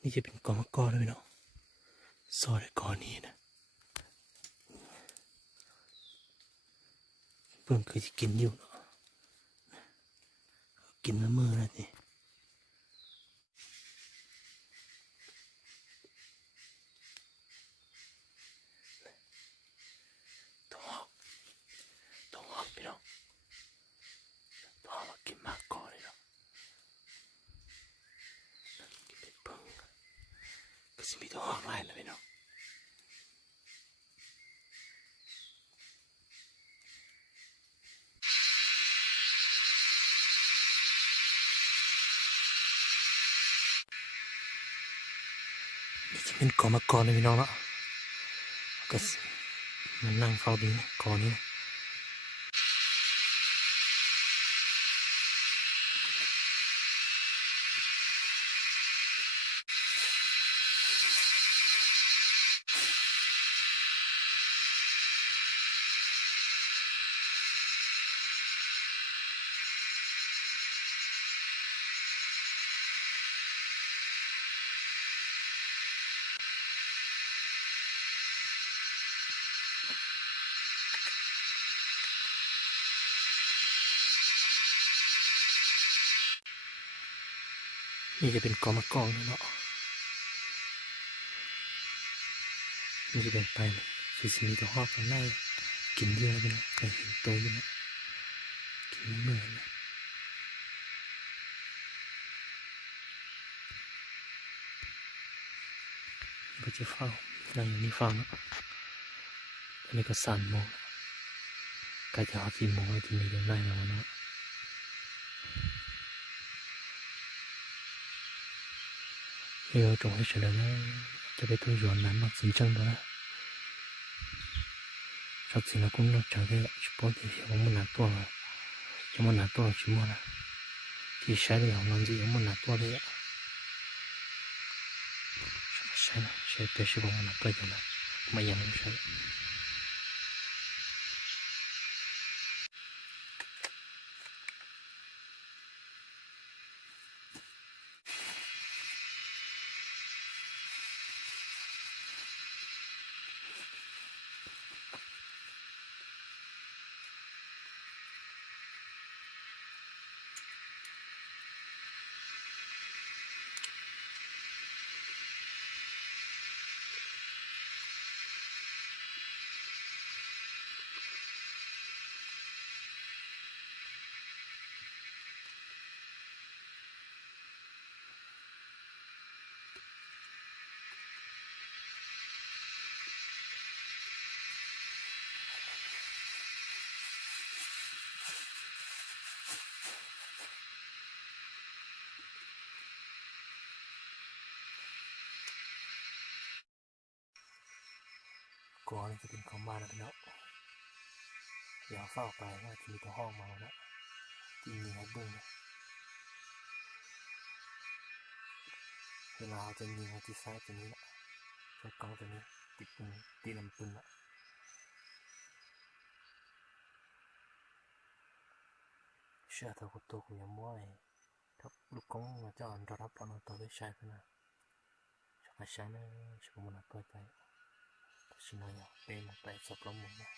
นี่จะเป็นกอมะกอเลยพี่น้องซอยกอนี้นะเพิ่งเคยจะกินอยู่เนาะกินละมือแล้วนี่ต้องหอกพี่น้องต้องหอกกินมากก่อนเลยเนาะกินเป็นเพิ่งก็สิมีต้องหอกไล่แล้วพี่น้องนี่จะเป็นกอมะกอเลยพี่น้องเนาะก็มันนั่งเฝ้าดีนะกอนี้นะนี่จะเป็นกอมะกอเนาะนี่จะเป็นไปคือสิมีตัวหอกข้างในกินเยอะพี่น้องเคยเห็นตัวอยู่นะกินไม่เหมือนนะก็จะเฝ้านั่งอยู่นี่เฝ้านะอันนี้ก็สั่นโมงใกล้จะ4 โมงแล้วที่มีเรื่องได้แล้วนะเฮ้ยตรงให้เฉลยนะจะไปตัวหยวนนั้นมาสินจังด้วยนะสักสิ่งละcũng nó trở về chỉ có thể hiểu một nát to cho một nát to chỉ một là thì sai thì không làm gì một nát to đấy ạ sai tới chỉ có một nát to cho nó màยังไม่ใช่ ก่อนจะเป็นของบ้านแล้วพี่น้องอย่าเฝ้าไปว่าจะมีตัวห้องมาแล้วที่มีให้เบิ้งนะเวลาจะยิงที่ซ้ายตัวนี้นะใช้กล้องตัวนี้ติดปืนตีลำปืนนะเชื่อเธอคนตัวกูยังมั่วถ้าลูกกล้องมาจะอ่อนรับตอนตัวได้ใช้กันนะชอบใช้นะชอบมันตัวไปชินายเป็นไปสับลมนะ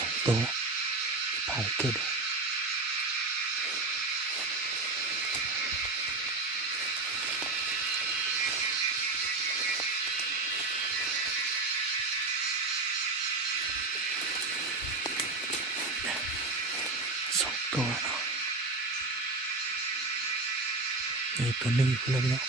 2 ตัวผ่านเกิดตัวเนาะมีตัวหนึ่งอยู่แล้วเนาะ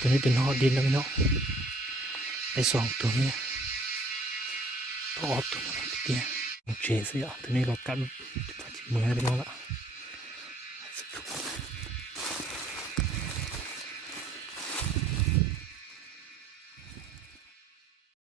ตัวนี้เป็นหอดินแล้วเนาะไอ้2 ตัวนี้ตัวออกตัวนี้เตี้ยโอเคสิอ่ะตัวนี้เรากันมือให้ไปน้องละ